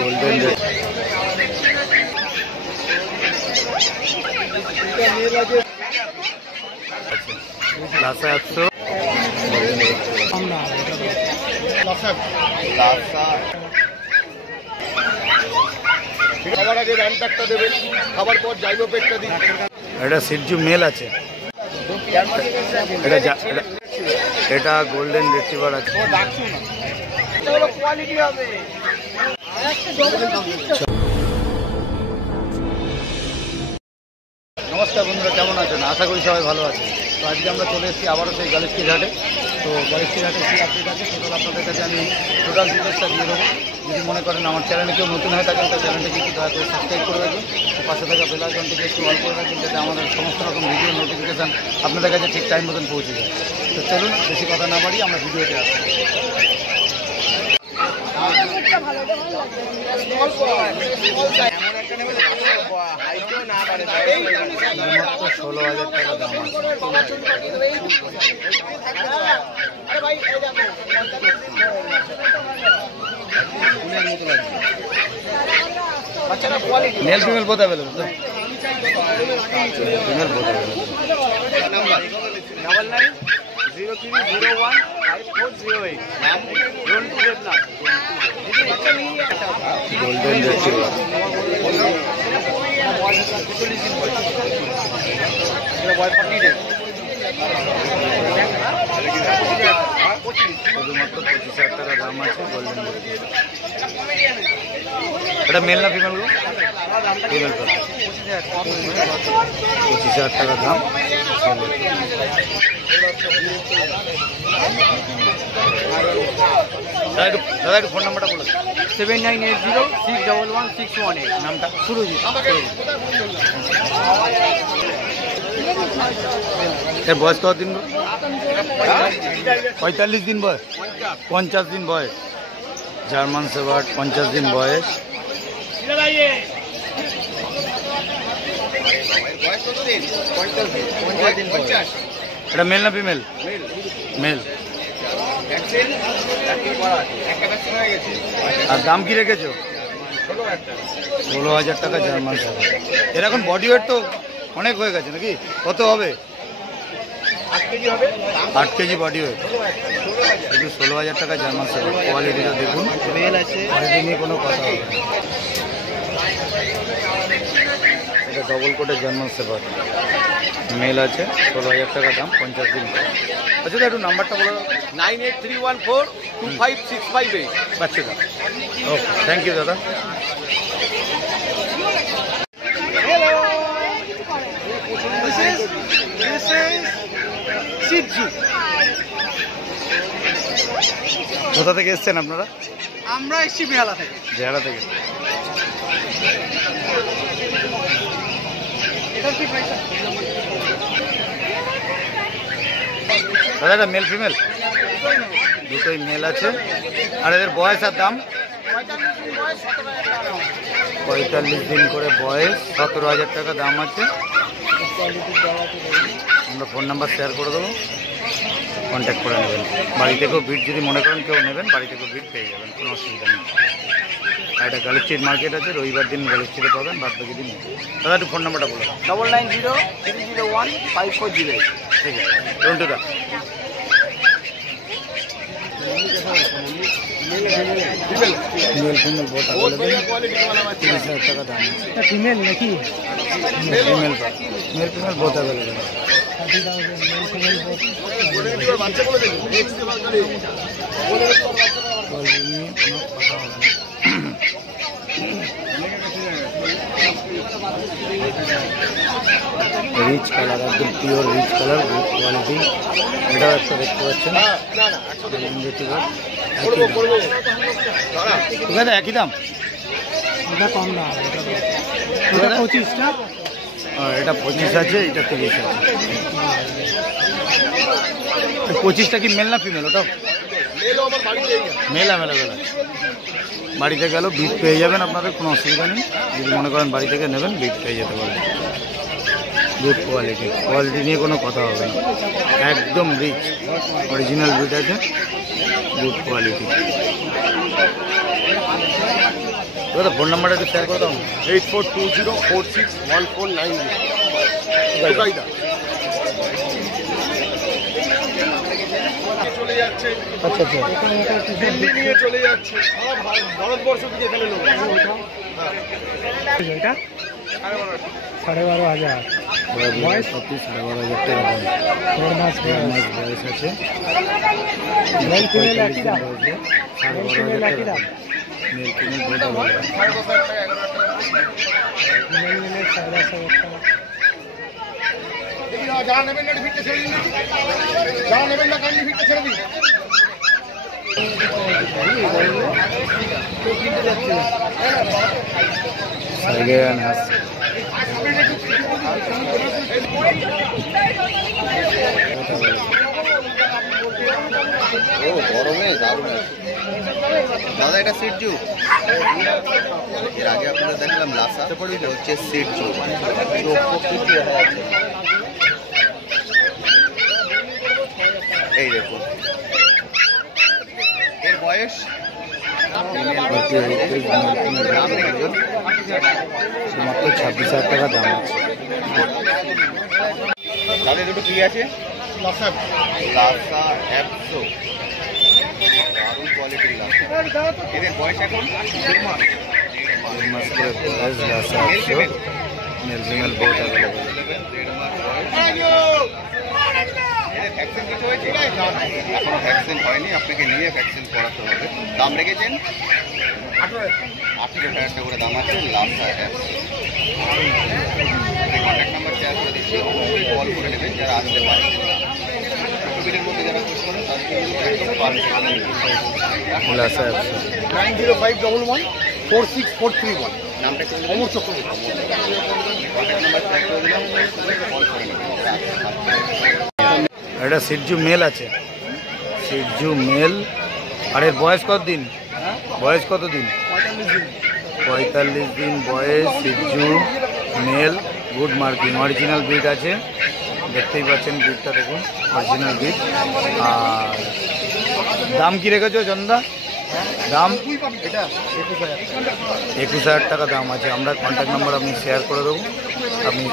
Golden Lhasa 800 খাবার আগে RAM প্যাকটা দেবেন, খাবার পর জাইলো প্যাকটা দিন। এটা সিরজু মেল আছে, এটা গোল্ডেন রিট্রিভার আছে। নমস্কার বন্ধুরা, কেমন আছেন? আশা করি সবাই ভালো আছে। তো আজকে আমরা চলে এসেছি আবারও সেই গ্যালেক্সি ঘাটে। তো গ্যালেক্সি ঘাটে কী আপডেট আছে টোটাল আপনাদের কাছে আমি টোটাল ডিটেলসটা দিয়ে দেবো। যদি মনে করেন আমার চ্যানেলে কেউ নতুন হয়ে থাকেন তো চ্যানেলটাকে একটু দয়া করে সাবস্ক্রাইব করে রাখবেন, তো পাশে থাকা বেল আইকনটিকে একটু অল করে রাখবেন যাতে আমাদের সমস্ত রকম ভিডিও নোটিফিকেশান আপনাদের কাছে ঠিক টাইম মতন পৌঁছে যায়। তো চলুন বেশি কথা না বাড়িয়ে আমরা ভিডিওতে আসি। মাত্র 16,000 টাকা দাম আছে। Mail female both available, female both available. Number 9903015408 Rontu Debnath golden retriever. শুধুমাত্র 25,000 টাকা দাম আছে গোল্ডেন রিট্রিভার। এটা মেল না ফিমেল গো? ফিমেল তো 25,000 টাকা দাম। দাদা একটু ফোন নাম্বারটা বলে 7980611618 নামটা সুরজিৎ। এর বয়স কত দিন? 45 দিন বয়স, 50 দিন বয়স। জার্মান শেফার্ড, 50 দিন বয়স। এটা মেল না ফিমেল? মেল। আর দাম কি রেখেছো? 16,000 টাকা জার্মান শেফার্ড। এর এখন বডি ওয়েট তো অনেক হয়ে গেছে নাকি? কত হবে? 8 কেজি বডি ওয়েট। শুধু 16,000 টাকা জার্মান শেফার্ড। কোয়ালিটিটা দেখুন, কোয়ালিটি নিয়ে কোনো কথা হবে না। এটা ডবল কোটের জার্মান শেফার্ড, মেল আছে, 16,000 টাকা দাম, 50 দিন। আচ্ছা একটু নাম্বারটা বলো। 9831425658 পাচ্ছি দাদা। ওকে, থ্যাংক ইউ দাদা। কোথা থেকে এসছেন আপনারা? আমরা এসছি বেহালা থেকে। বেহালা থেকে। দাদা এটা মেল ফিমেল? দুটোই মেল আছে। আর এদের বয়স আর দাম? 45 দিন করে বয়স, 17,000 টাকা দাম আছে। আমরা ফোন নাম্বার শেয়ার করে দেবো, কন্ট্যাক্ট করে নেবেন। বাড়ি থেকেও বিট যদি মনে করেন কেউ নেবেন, বাড়ি থেকেও বিট পেয়ে যাবেন, কোনো অসুবিধা নেই। আর একটা গ্যালেক্সির মার্কেট আছে, রবিবার দিন গ্যালেক্সিতে পাবেন, বাদ বাকি দিন। দাদা একটু ফোন নাম্বারটা বলো। 9903015408। ঠিক আছে, রন্টুদা। মেল ফিমেল বোথ অ্যাভেলেবল, 30,000 টাকা দাম আছে। ফিমেল নাকি? Female male female both available. Rich colour, একদম pure rich colour, good quality. এটাও একটা দেখতে পাচ্ছেন, এখানে একই দাম, এটা কম না, এটা 25 না? এটা 25 আছে, এটা 30 আছে। 25টা কি মেল না ফিমেল? ওটাও মেল অ্যাভেলেবেল আছে। বাড়িতে গেলেও বিট পেয়ে যাবেন, আপনাদের কোনো অসুবিধা নেই। যদি মনে করেন বাড়ি থেকে নেবেন, বিট পেয়ে যেতে পারবেন। গুড কোয়ালিটি, কোয়ালিটি নিয়ে কোনো কথা হবে না, একদম রিচ অরিজিনাল বিট আছে, গুড কোয়ালিটি। এবার ফোন নাম্বারটা একটু শেয়ার করে দাও। 8420461490। চলে যাচ্ছে, আচ্ছা আচ্ছা, দিল্লি নিয়ে চলে যাচ্ছে, সারা ভারতবর্ষ থেকে এখানে লোক। এটা 12,500 বয়স 12,500 টাকা দাম। 4 মাস বয়স আছে, মেল ফিমেল একই দাম। 12,500 টাকা দাম। মেল ফিমেল বহুত ভালো। মেল মিলে 10,500 টাকা। যারা নেবেন না ভিড়টা ছেড়ে দিন, যারা নেবেন না কাইন্ডলি ভিড়টা ছেড়ে দিন। সাইবেরিয়ান হাস ও গরমে দারুণ আছে দাদা। এটা সিট জু, এর আগে আপনাদের দেখলাম লাসা, এটা হচ্ছে সিট জু। এই দেখুন এর বয়স মাত্র 26,000 টাকা দাম আছে। তাদের দুটো কি আছে? লাসা অ্যাপসো, দারুণ কোয়ালিটির লাসা। এদের বয়স এখন 1.5 মাস। 1.5 মাস করে বয়স, লাসা আছে, মেল ফিমেল বহুত অ্যাভেলেবল। ভ্যাকসিন কিছু হয়েছে? এখনো ভ্যাকসিন হয়নি, আপনাকে নিয়ে ভ্যাকসিন করাতে হবে। দাম রেখেছেন 18,000 টাকা করে দাম আছে। Lhasa apps contact number share করে দিচ্ছি, অবশ্যই কল করে নেবেন যারা আসতে পারছেন না। ছবির মধ্যে যারা খোঁজ করেন তাদেরকে কিন্তু একদম পারফেক্ট। লাসা আছে 9051464331। নামটা একটু অমর চক্রবর্তী। কন্ট্যাক্ট নাম্বার শেয়ার করে দিলাম, কল করে নেবেন যারা আসতে পারছেন। এটা সিটজু মেল আছে, সিটজু মেল। আর এর বয়স কত দিন? বয়স কত দিন? 45 দিন বয়স। Shih tzu male, good marking, original breed আছে, দেখতেই পাচ্ছেন ব্রিডটা দেখুন, অরিজিনাল ব্রিড। আর দাম কি রেখেছো চন্দা? দাম এটা 21,000 টাকা দাম আছে। আমরা কন্ট্যাক্ট নাম্বার আপনি শেয়ার করে দেবো, আপনি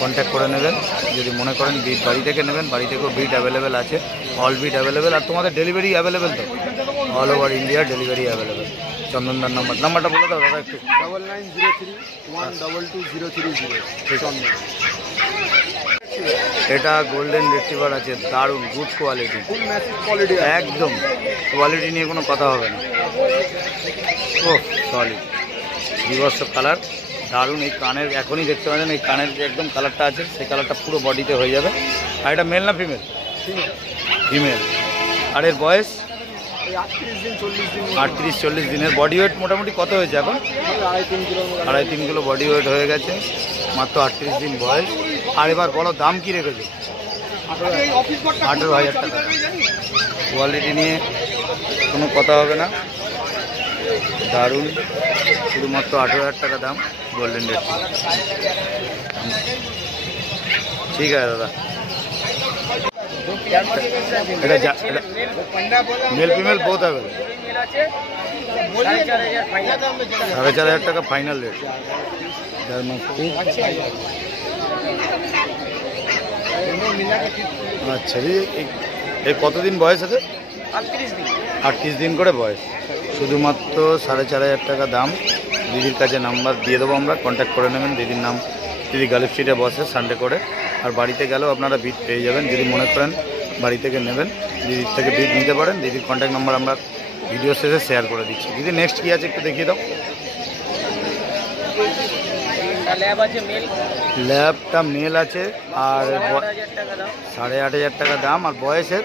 কন্ট্যাক্ট করে নেবেন। যদি মনে করেন বিট বাড়ি থেকে নেবেন, বাড়ি থেকেও বিট অ্যাভেলেবেল আছে, অল বিট অ্যাভেলেবেল। আর তোমাদের ডেলিভারি অ্যাভেলেবেল তো, all over India delivery available. চন্দনদার নাম্বারটা বলে দাও দাদা একটু। 9903122030। এটা গোল্ডেন রিট্রিভার আছে, দারুণ গুড কোয়ালিটি, ফুল ম্যাসিভ কোয়ালিটি। একদম কোয়ালিটি নিয়ে কোনো কথা হবে না। ও সলিড বিভৎস কালার, দারুণ। এই কানের এখনই দেখতে পাচ্ছেন, এই কানের যে একদম কালারটা আছে সেই কালারটা পুরো বডিতে হয়ে যাবে। আর এটা মেল না ফিমেল? ফিমেল। আর এর বয়স 38 দিন 40 দিন 38-40 দিনের। বডি ওয়েট মোটামুটি কত হয়েছে এখন? 2.5-3 কিলো। 2.5-3 কিলো বডি ওয়েট হয়ে গেছে, মাত্র 38 দিন বয়স। আর এবার বলো দাম কি রেখেছে? 18,000 টাকা। কোয়ালিটি নিয়ে কোনো কথা হবে না, দারুণ, শুধুমাত্র 18,000 টাকা দাম, গোল্ডেন রেড। ঠিক আছে দাদা। এটা মেল ফিমেল বহুত হবে, 4,500 টাকা ফাইনাল রেট। জার্মান খুব আচ্ছা। এই কতদিন বয়স আছে? 38 দিন করে বয়স, শুধুমাত্র 4,500 টাকা দাম। দিদির কাছে নাম্বার দিয়ে দেবো আমরা, কন্ট্যাক্ট করে নেবেন। দিদির নাম দিদি গালিব স্ট্রিটে বসে সানডে করে। আর বাড়িতে গেলেও আপনারা বিট পেয়ে যাবেন, যদি মনে করেন বাড়ি থেকে নেবেন, দিদির থেকে বিট নিতে পারেন। দিদির কন্ট্যাক্ট নাম্বার আমরা ভিডিও শেষে শেয়ার করে দিচ্ছি। দিদি নেক্সট কী আছে একটু দেখিয়ে দাও। ল্যাবটা মেল আছে, আর 8,500 টাকা দাম। আর বয়সের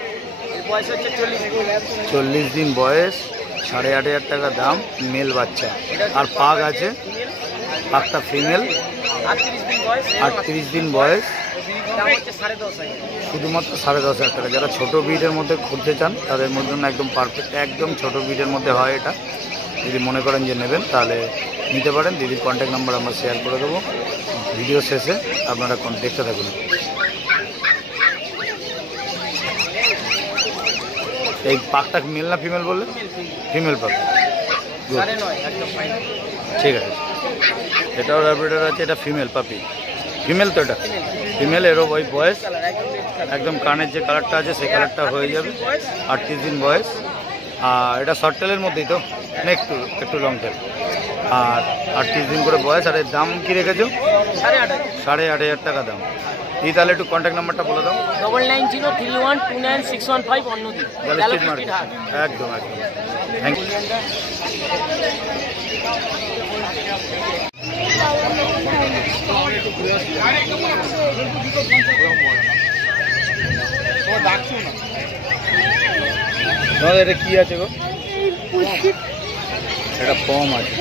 40 দিন বয়স, 8,500 টাকা দাম, মেল বাচ্চা। আর পাগ আছে, পাগটা ফিমেল, 38 দিন বয়স, শুধুমাত্র 10,500 টাকা। যারা ছোটো ব্রিডের মধ্যে খুঁজতে চান তাদের মধ্যে একদম পারফেক্ট, একদম ছোটো ব্রিডের মধ্যে হয় এটা। যদি মনে করেন যে নেবেন তাহলে নিতে পারেন। দিদির কন্ট্যাক্ট নাম্বার আমরা শেয়ার করে দেবো ভিডিও শেষে, আপনারা দেখতে থাকুন। এই পাকটা মেল না ফিমেল বললে? ফিমেল পাক। ঠিক আছে, এটাও ল্যাব্রাডর আছে, এটা ফিমেল পাপি, ফিমেল তো এটা ফিমেল, এরও ওই বয়স একদম কানের যে কালারটা আছে সেই কালারটা হয়ে যাবে, 38 দিন বয়স। আর এটা শর্ট টেলের মধ্যেই তো না একটু একটু লং টেল, আর 38 দিন করে বয়স। আর এর দাম কী রেখেছো? 8,500 টাকা দাম। এই তাহলে একটু কন্ট্যাক্ট নাম্বারটা বলে দাও। 9903129615 অন্যদিন একদম একদম, থ্যাংক ইউ। এটা কি আছে গো? এটা ফর্ম আছে,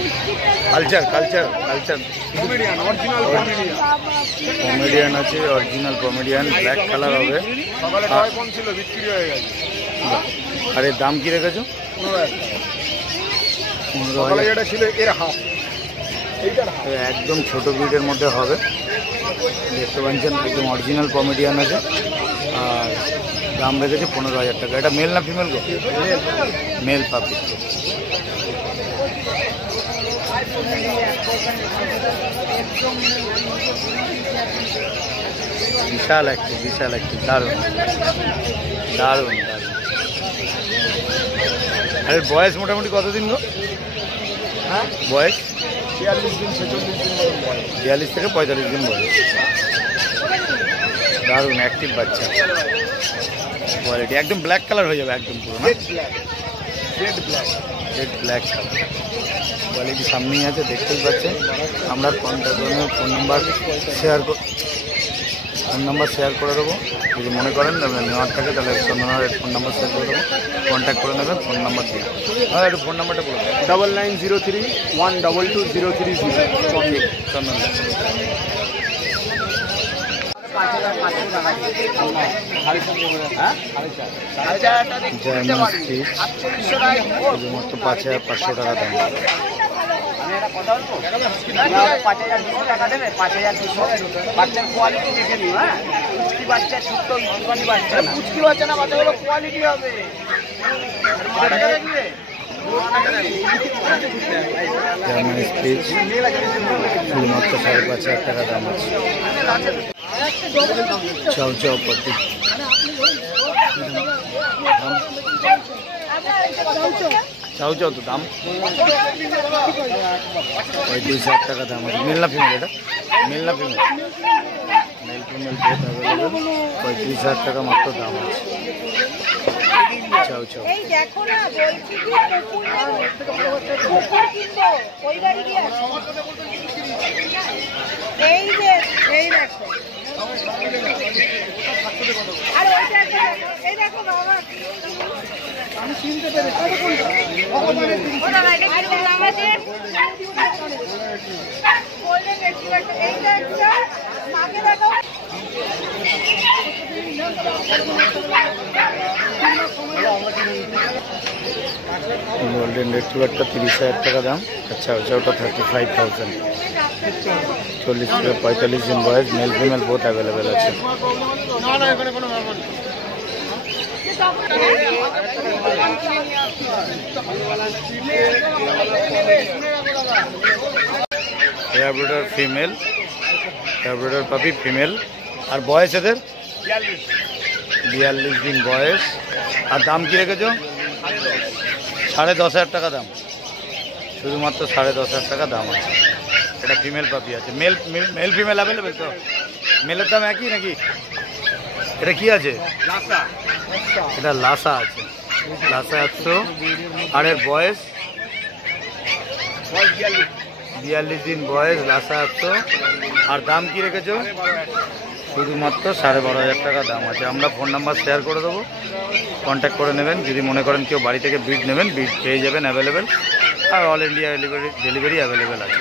কালচার কালচার কালচার কমেডিয়ান আছে, অরিজিনাল কমেডিয়ান, ব্ল্যাক কালার হবে। ছিল বিক্রি হয়ে গেছে। আর এর দাম কি রেখেছো? 15,000 যেটা ছিল এর হাফ, একদম ছোট ব্রিডের মধ্যে হবে, দেখতে পাচ্ছেন একদম অরিজিনাল কমেডিয়ান আছে। আর দাম রেখেছে 15,000 টাকা। এটা মেল না ফিমেল গো? মেল পাপি। বিশাল একটি দারুণ দারুণ দারুণ। আরে বয়স মোটামুটি কতদিন গো? হ্যাঁ বয়স 46 দিন 46 দিন মতো বয়স। 42 থেকে 45 দিন বয়স। দারুণ অ্যাক্টিভ বাচ্চা, কোয়ালিটি একদম ব্ল্যাক কালার হয়ে যাবে একদম পুরো না, red black black colour. Quality সামনেই আছে, দেখতেই পাচ্ছেন। আমরা কন্ট্যাক্ট ফোন নাম্বার শেয়ার করে দেবো, যদি মনে করেন নেওয়ার থাকে তাহলে চন্দনার ফোন নাম্বার শেয়ার করে দেবো, কন্ট্যাক্ট করে নেবেন, ফোন নাম্বার দিয়ে। হ্যাঁ একটু ফোন নাম্বারটা বলুন। 9903122030 চন্দন। জার্মান স্টিচ শুধুমাত্র 5,500 টাকা দাম। বাচ্চার কোয়ালিটি দেখে নিও, হ্যাঁ বাচ্চা ছোট্ট বাচ্চা না, বাচ্চা না, বাচ্চাগুলো কোয়ালিটি হবে। জার্মান স্টিচ শুধুমাত্র 5,500 টাকা দাম আছে। চাও চাও পটি চাও চাও তো দাম 35,000 টাকা দাম আছে। মেল না ফিমেল? এটা মেল না female? Male female both available, 35,000 টাকা মাত্র দাম আছে। চাও চাও এই দেখো না, বলছি কি কুকুর কিনবো, ওই বাড়ি গিয়ে আছে। এই যে এই দেখো, আর ওইটা একটা দেখো, এই দেখো বাবা, আমি চিনতে পেরেছি ওটা না, এটা কি নাম আছে? Golden retriever. এইটা একটা মাকে দেখো। গোল্ডেন রেট্রিভারটা 30,000 টাকা দাম। আচ্ছা আচ্ছা, ওটা 35,000। 40 থেকে 45 দিন বয়স, মেল ফিমেল বোথ অ্যাভেলেবেল আছে। ল্যাব্রাডর ফিমেল, ল্যাব্রাডর পাপি ফিমেল। আর বয়স এদের 42 দিন বয়স। আর দাম কি রেখেছো? 10,500 টাকা দাম, শুধুমাত্র 10,500 টাকা দাম আছে। এটা ফিমেল পাপি আছে। মেল ফিমেল অ্যাভেলেবেল তো? মেলের দাম একই নাকি? এটা কি আছে? এটা লাসা আছে, লাসা 100। আর এর বয়স 42 দিন বয়স, লাসা 100। আর দাম কি রেখেছো? শুধুমাত্র 12,500 টাকা দাম আছে। আমরা ফোন নাম্বার শেয়ার করে দেবো, কন্ট্যাক্ট করে নেবেন। যদি মনে করেন কেউ বাড়ি থেকে বিট নেবেন, বিট পেয়ে যাবেন অ্যাভেলেবেল। আর অল ইন্ডিয়া ডেলিভারি অ্যাভেলেবেল আছে।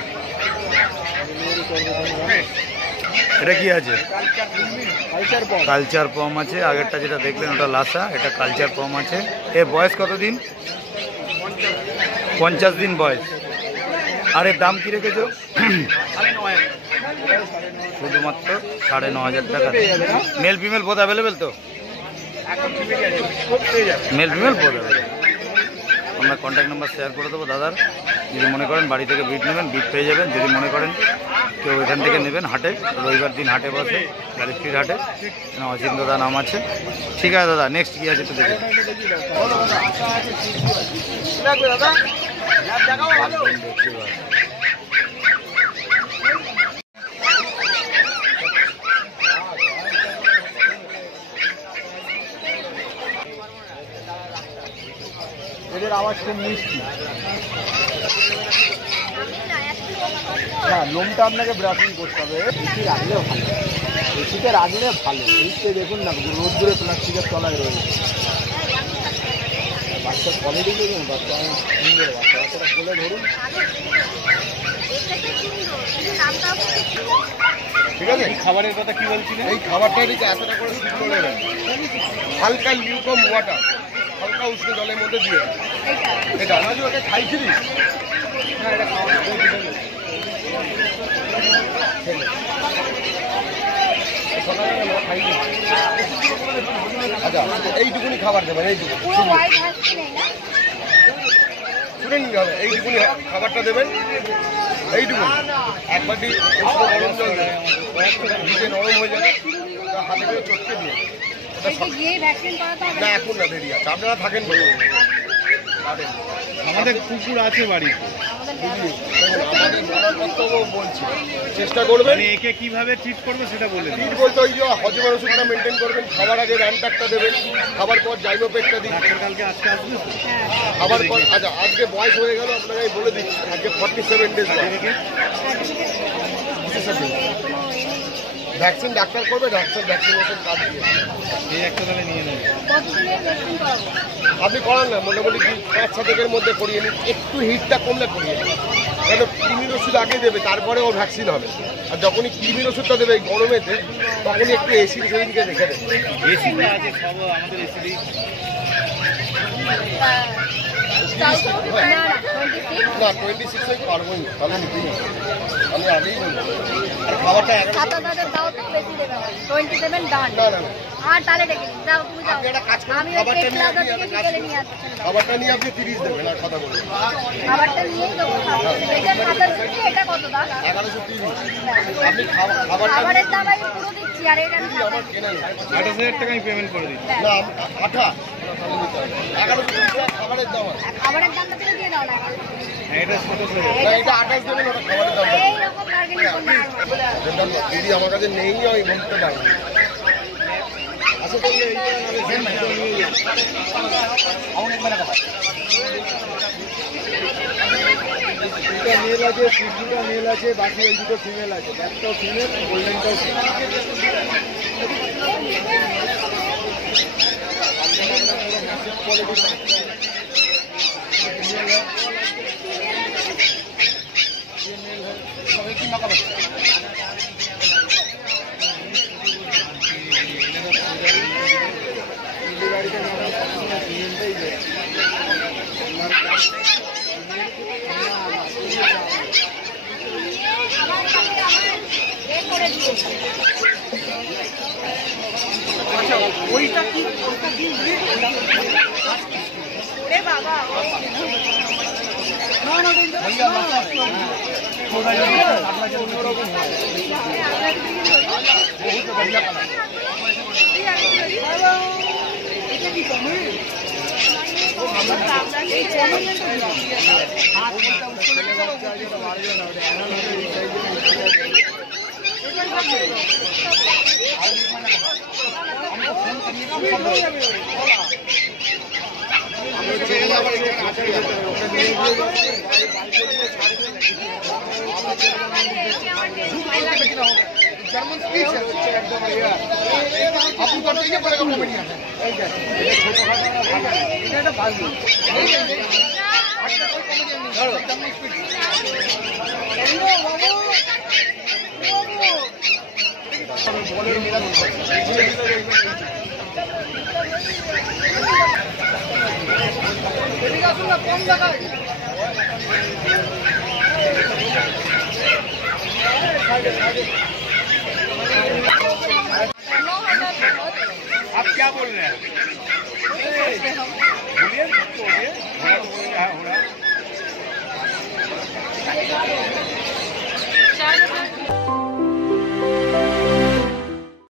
এটা কি আছে? কালচার পম আছে। আগেরটা যেটা দেখলেন ওটা লাসা, এটা কালচার পম আছে। এর বয়স কতদিন? 50 দিন বয়স। আর এর দাম কি রেখেছো? শুধুমাত্র 9,500 টাকা। মেল ফিমেল বোথ অ্যাভেলেবেল তো? Mail female both available. আমরা কন্ট্যাক্ট নাম্বার শেয়ার করে দেবো দাদার। যদি মনে করেন বাড়ি থেকে বিট নেবেন, বিট পেয়ে যাবেন। যদি মনে করেন কেউ এখান থেকে নেবেন, হাটে রবিবার দিন হাটে বসে, গাড়ি স্ট্রিট হাটে, অচিন্ত দা নাম আছে। ঠিক আছে দাদা, নেক্সট কী আছে একটু দেখে। এদের আওয়াজ খুব মিষ্টি। হ্যাঁ, লোমটা আপনাকে ব্রাশিং করতে হবে। বেশি রাখলেও ভালো, বেশিতে রাখলে ভালো। এইতে দেখুন না, রোদ দূরে প্লাস্টিকের তলায় রয়েছে। বাচ্চার কোয়ালিটি দেখুন, বাচ্চা সুন্দর বাচ্চা, বাচ্চাটা বলে ধরুন। ঠিক আছে, খাবারের কথা কি বলছিলেন? এই খাবারটা দিকে এতটা করে শুকনো নেবেন, হালকা লিউকম ওয়াটার, হালকা উষ্ণ জলের মধ্যে দিয়ে এটা রাজু ওকে খাইছিলি না? এটা খাওয়া আচ্ছা, এইটুকুনি খাবার দেবেন, এইটুকু শুনে নিতে হবে। এইটুকুনি খাবারটা দেবেন, এইটুকু একবার গরম জল দেবেন, ভিজে নরম হয়ে যাবে, হাতে করে চটকে দিয়ে। না এখন না, দেরি আছে, আপনারা থাকেন বলে। আমাদের কুকুর আছে বাড়িতে, আমাদের বলার কর্তব্য বলছি, চেষ্টা করবেন। একে কিভাবে ট্রিট করবে সেটা বলে ট্রিট বলতে ওই যে হজমের ওষুধটা মেনটেন করবেন, খাবার আগে র্যানটাকটা দেবেন, খাবার পর জাইমোপেকটা দিন। কালকে আজকে আসবে খাবার পর। আচ্ছা, আজকে বয়স হয়ে গেল, আপনাকে আমি বলে দিচ্ছি, আজকে 47 ডেজ ভ্যাকসিন ডাক্তার করবে, ডাক্তার ভ্যাকসিনেশন কার্ড দিয়ে এই একটা তাহলে নিয়ে নেবেন। আপনি করান না, মোটামুটি 5-6 দিনের মধ্যে করিয়ে নিন, একটু হিটটা কমলে করিয়ে নিন। কেন কৃমির ওষুধ আগে দেবে, তারপরে ও ভ্যাকসিন হবে। আর যখনই কৃমির ওষুধটা দেবে এই গরমেতে, তখনই একটু এসির শরীরকে রেখে দেবে। এসিটা আছে সব আমাদের এসিডি না 26 পারবো না, তাহলে নিতেই হবে। আমি আগেই বলবো আর খাবারটা খাবারটা নিয়ে আপনি 30 দেবেন আর কথা বলবেন। খাবারটা নিয়ে দেবো, এটা কত দাম? 1130। আপনি খাবারের দাম আমি পুরো দিচ্ছি, আর এটা আমার কেনা নেই। 8000 টাকা আমি পেমেন্ট করে দিচ্ছি। না 1130 খাবারের দাম আছে। খাবারের দামটা তুমি দিয়ে দাও না। এটা ছোট ছোট, না এটা 28 দেবেন, ওটা খাবারের দাম। এই রকম বার্গেনিং করতে হবে। দিদি আমার কাছে নেই, আমি বলতে পারি। আচ্ছা তাহলে এইটা নিয়ে যান। অনেক মেলা কথা। দুটো মেল আছে, দুটো মেল আছে, বাকি ওই দুটো ফিমেল আছে। ব্যাকটাও ফিমেল, গোল্ডেনটাও ফিমেল। ওইটা কি বাবা जर्मन स्पीच है एकदम यार আপনি করতে গিয়ে পরে কমেডি আছে এই যে এটা ছোট খাটো এটা ভালো এই যে আচ্ছা কোই কমেডি নেই জর্মন স্পীচ হ্যালো বাবু বলে মেরা এদিকে আসুন না কম জায়গায় आप क्या बोल रहे हैं? बोलिए, बोलिए, हाँ,